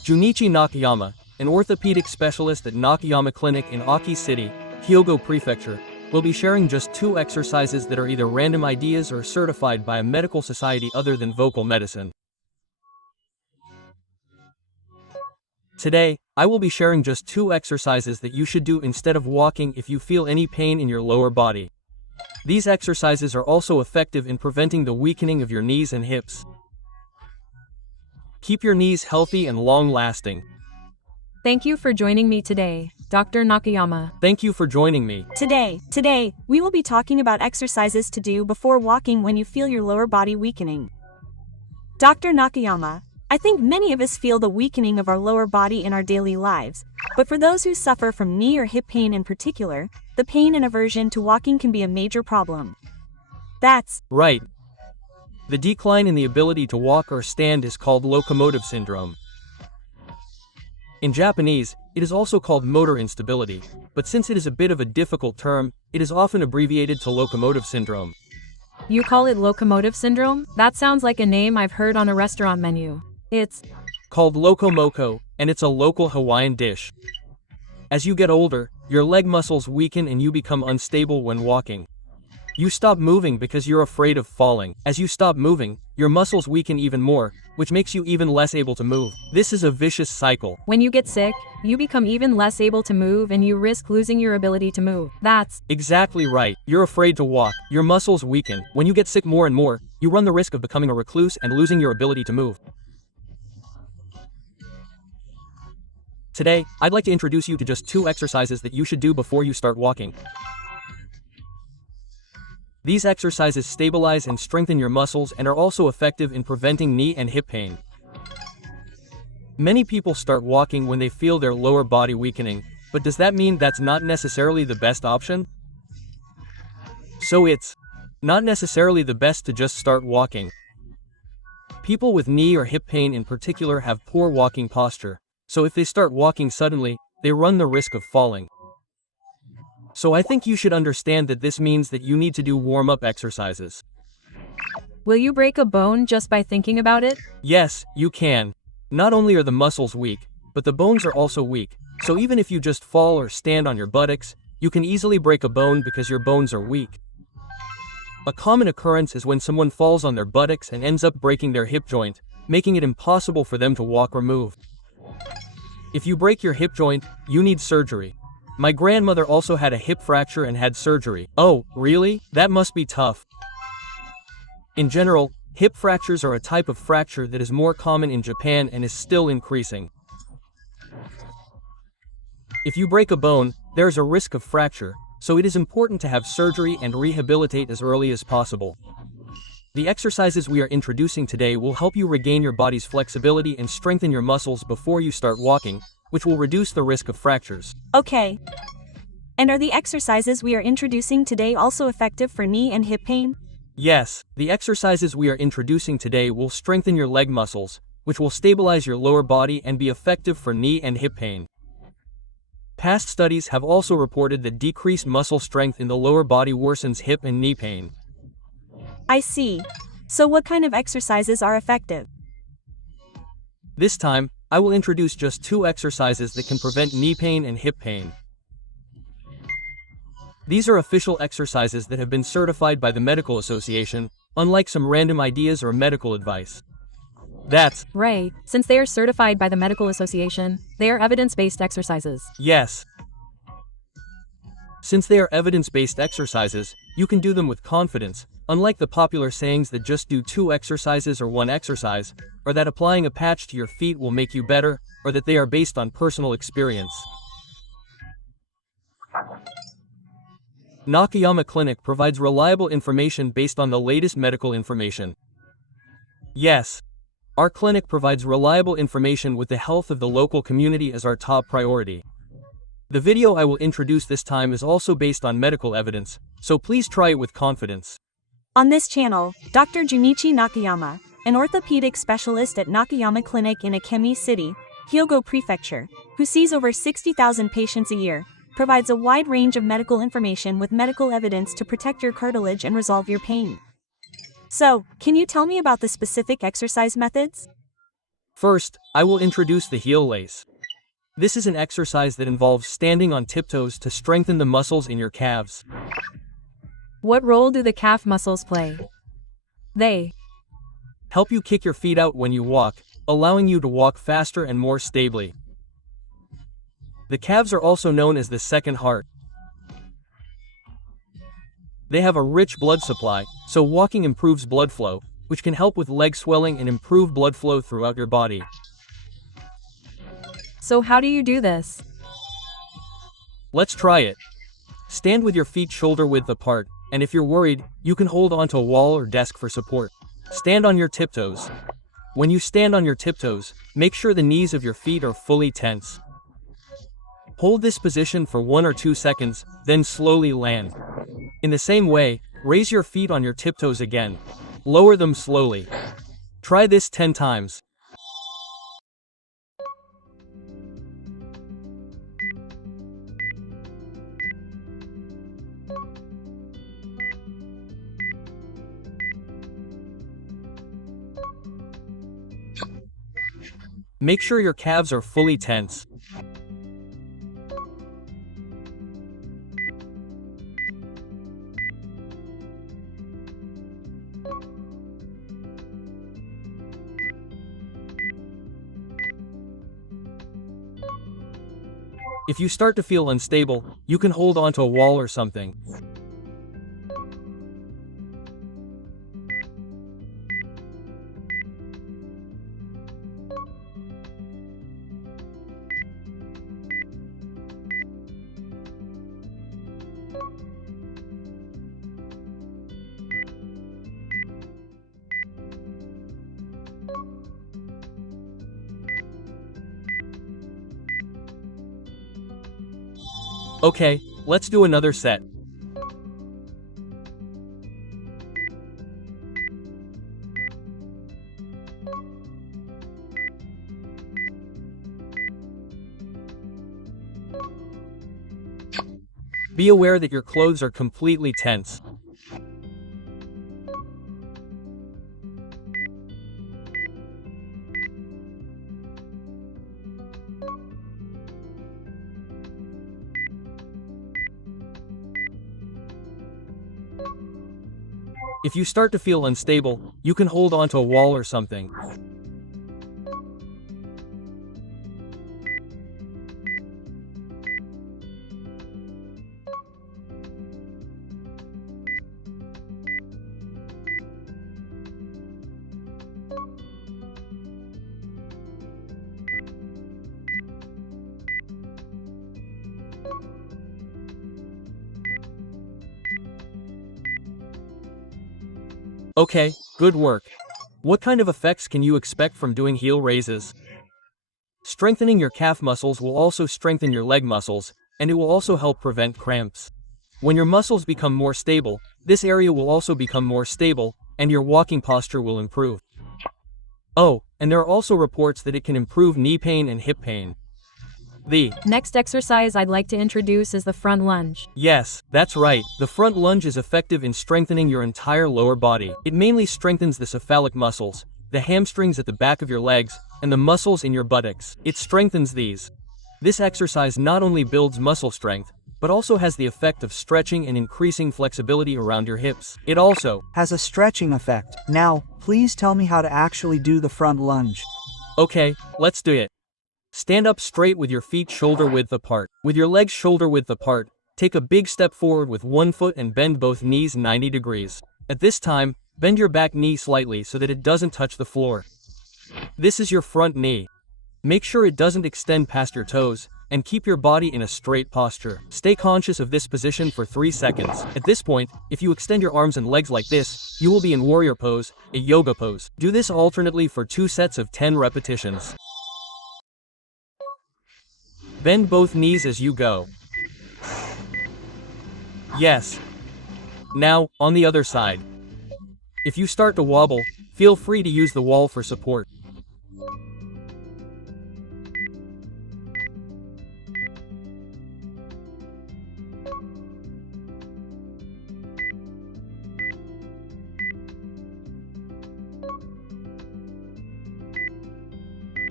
Junichi Nakayama, an orthopedic specialist at Nakayama Clinic in Aki City, Hyogo Prefecture, will be sharing just 2 exercises that are either random ideas or certified by a medical society other than vocal medicine. Today, I will be sharing just 2 exercises that you should do instead of walking if you feel any pain in your lower body. These exercises are also effective in preventing the weakening of your knees and hips. Keep your knees healthy and long-lasting. Thank you for joining me today, Dr. Nakayama. Thank you for joining me. Today, we will be talking about exercises to do before walking when you feel your lower body weakening. Dr. Nakayama, I think many of us feel the weakening of our lower body in our daily lives, but for those who suffer from knee or hip pain in particular, the pain and aversion to walking can be a major problem. That's right. The decline in the ability to walk or stand is called locomotive syndrome. In Japanese, it is also called motor instability, but since it is a bit of a difficult term, it is often abbreviated to locomotive syndrome. You call it locomotive syndrome? That sounds like a name I've heard on a restaurant menu. It's called lokomoko, and it's a local Hawaiian dish. As you get older, your leg muscles weaken and you become unstable when walking. You stop moving because you're afraid of falling. As you stop moving, your muscles weaken even more, which makes you even less able to move. This is a vicious cycle. When you get sick, you become even less able to move and you risk losing your ability to move. That's exactly right. You're afraid to walk. Your muscles weaken. When you get sick more and more, you run the risk of becoming a recluse and losing your ability to move. Today, I'd like to introduce you to just 2 exercises that you should do before you start walking. These exercises stabilize and strengthen your muscles and are also effective in preventing knee and hip pain. Many people start walking when they feel their lower body weakening, but does that mean that's not necessarily the best option? So it's not necessarily the best to just start walking. People with knee or hip pain in particular have poor walking posture, so if they start walking suddenly, they run the risk of falling. So I think you should understand that this means that you need to do warm-up exercises. Will you break a bone just by thinking about it? Yes, you can. Not only are the muscles weak, but the bones are also weak, so even if you just fall or stand on your buttocks, you can easily break a bone because your bones are weak. A common occurrence is when someone falls on their buttocks and ends up breaking their hip joint, making it impossible for them to walk or move. If you break your hip joint, you need surgery. My grandmother also had a hip fracture and had surgery. Oh, really? That must be tough. In general, hip fractures are a type of fracture that is more common in Japan and is still increasing. If you break a bone, there is a risk of fracture, so it is important to have surgery and rehabilitate as early as possible. The exercises we are introducing today will help you regain your body's flexibility and strengthen your muscles before you start walking, which will reduce the risk of fractures. okay. And are the exercises we are introducing today also effective for knee and hip pain? Yes, the exercises we are introducing today will strengthen your leg muscles, which will stabilize your lower body and be effective for knee and hip pain. Past studies have also reported that decreased muscle strength in the lower body worsens hip and knee pain. I see. So what kind of exercises are effective? This time, I will introduce just 2 exercises that can prevent knee pain and hip pain. These are official exercises that have been certified by the Medical Association, unlike some random ideas or medical advice. That's right. Since they are certified by the Medical Association, they are evidence-based exercises. yes. Since they are evidence-based exercises, you can do them with confidence, unlike the popular sayings that just do 2 exercises or 1 exercise, or that applying a patch to your feet will make you better, or that they are based on personal experience. Nakayama Clinic provides reliable information based on the latest medical information. Yes, our clinic provides reliable information with the health of the local community as our top priority. The video I will introduce this time is also based on medical evidence, so please try it with confidence. On this channel, Dr. Junichi Nakayama, an orthopedic specialist at Nakayama Clinic in Akemi City, Hyogo Prefecture, who sees over 60,000 patients a year, provides a wide range of medical information with medical evidence to protect your cartilage and resolve your pain. So, can you tell me about the specific exercise methods? First, I will introduce the heel lace. This is an exercise that involves standing on tiptoes to strengthen the muscles in your calves. What role do the calf muscles play? They Help you kick your feet out when you walk, allowing you to walk faster and more stably. The calves are also known as the second heart. They have a rich blood supply, so walking improves blood flow, which can help with leg swelling and improve blood flow throughout your body. So how do you do this? Let's try it. Stand with your feet shoulder width apart, and if you're worried, you can hold onto a wall or desk for support. Stand on your tiptoes. When you stand on your tiptoes, make sure the knees of your feet are fully tense. Hold this position for 1 or 2 seconds, then slowly land. In the same way, raise your feet on your tiptoes again. Lower them slowly. Try this 10 times. Make sure your calves are fully tense. If you start to feel unstable, you can hold onto a wall or something. Okay, let's do another set. Be aware that your clothes are completely tense. If you start to feel unstable, you can hold onto a wall or something. Okay, good work. What kind of effects can you expect from doing heel raises? Strengthening your calf muscles will also strengthen your leg muscles, and it will also help prevent cramps. When your muscles become more stable, this area will also become more stable, and your walking posture will improve. Oh, and there are also reports that it can improve knee pain and hip pain. The next exercise I'd like to introduce is the front lunge. Yes, that's right. The front lunge is effective in strengthening your entire lower body. It mainly strengthens the cephalic muscles, the hamstrings at the back of your legs, and the muscles in your buttocks. It strengthens these. This exercise not only builds muscle strength, but also has the effect of stretching and increasing flexibility around your hips. It also has a stretching effect. Now, please tell me how to actually do the front lunge. Okay, let's do it. Stand up straight with your feet shoulder width apart. With your legs shoulder width apart, take a big step forward with one foot and bend both knees 90 degrees. At this time, bend your back knee slightly so that it doesn't touch the floor. This is your front knee. Make sure it doesn't extend past your toes, and keep your body in a straight posture. Stay conscious of this position for 3 seconds. At this point, if you extend your arms and legs like this, you will be in warrior pose, a yoga pose. Do this alternately for 2 sets of 10 repetitions. Bend both knees as you go. Yes. Now, on the other side. If you start to wobble, feel free to use the wall for support.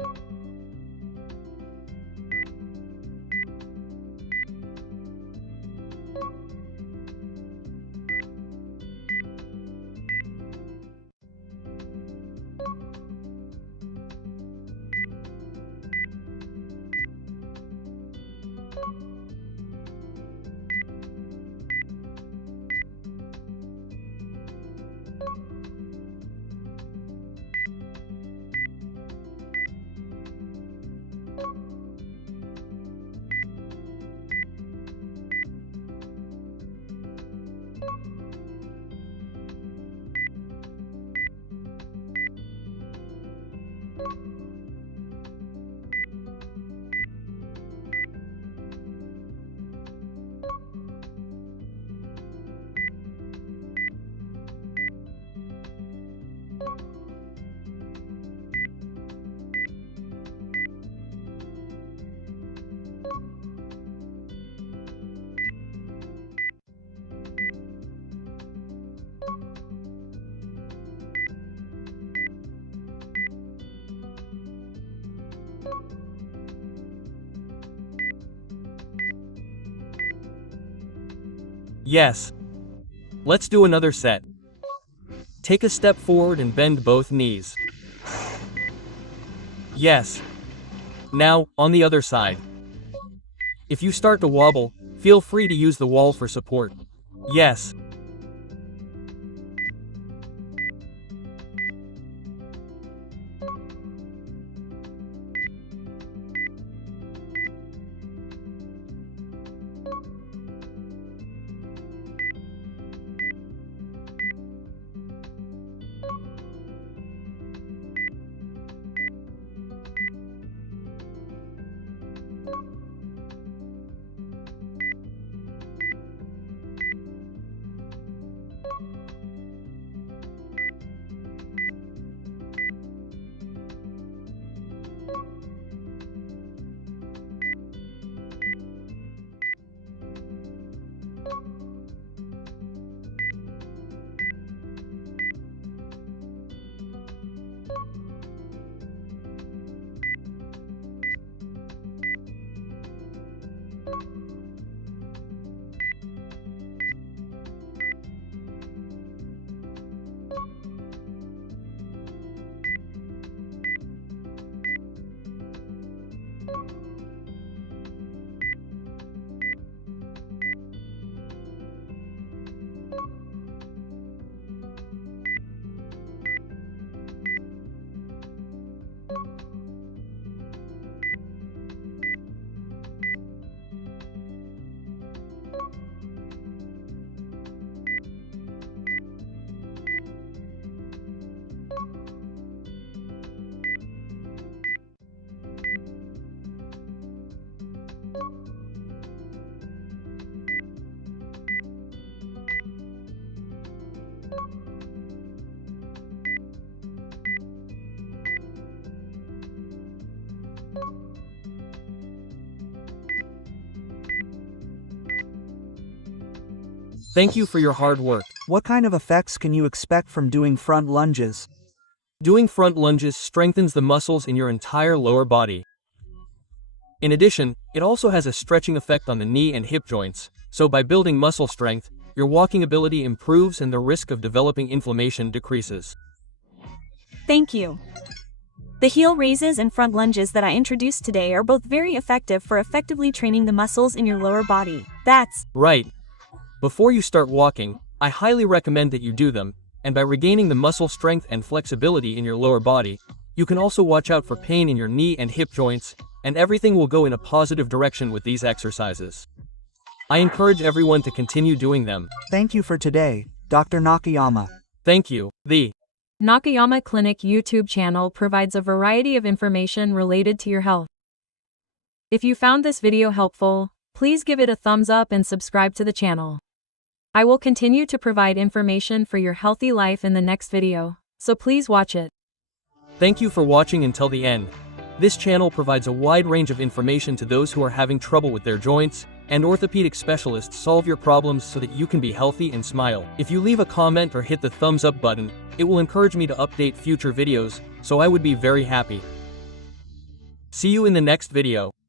Yes. Let's do another set. Take a step forward and bend both knees. Yes. Now, on the other side. If you start to wobble, feel free to use the wall for support. Yes. Thank you for your hard work. What kind of effects can you expect from doing front lunges? Doing front lunges strengthens the muscles in your entire lower body. In addition, it also has a stretching effect on the knee and hip joints, so by building muscle strength, your walking ability improves and the risk of developing inflammation decreases. Thank you. The heel raises and front lunges that I introduced today are both very effective for effectively training the muscles in your lower body. That's right. Before you start walking, I highly recommend that you do them, and by regaining the muscle strength and flexibility in your lower body, you can also watch out for pain in your knee and hip joints, and everything will go in a positive direction with these exercises. I encourage everyone to continue doing them. Thank you for today, Dr. Nakayama. Thank you. The Nakayama Clinic YouTube channel provides a variety of information related to your health. If you found this video helpful, please give it a thumbs up and subscribe to the channel. I will continue to provide information for your healthy life in the next video, so please watch it. Thank you for watching until the end. This channel provides a wide range of information to those who are having trouble with their joints, and orthopedic specialists solve your problems so that you can be healthy and smile. If you leave a comment or hit the thumbs up button, it will encourage me to update future videos, so I would be very happy. See you in the next video.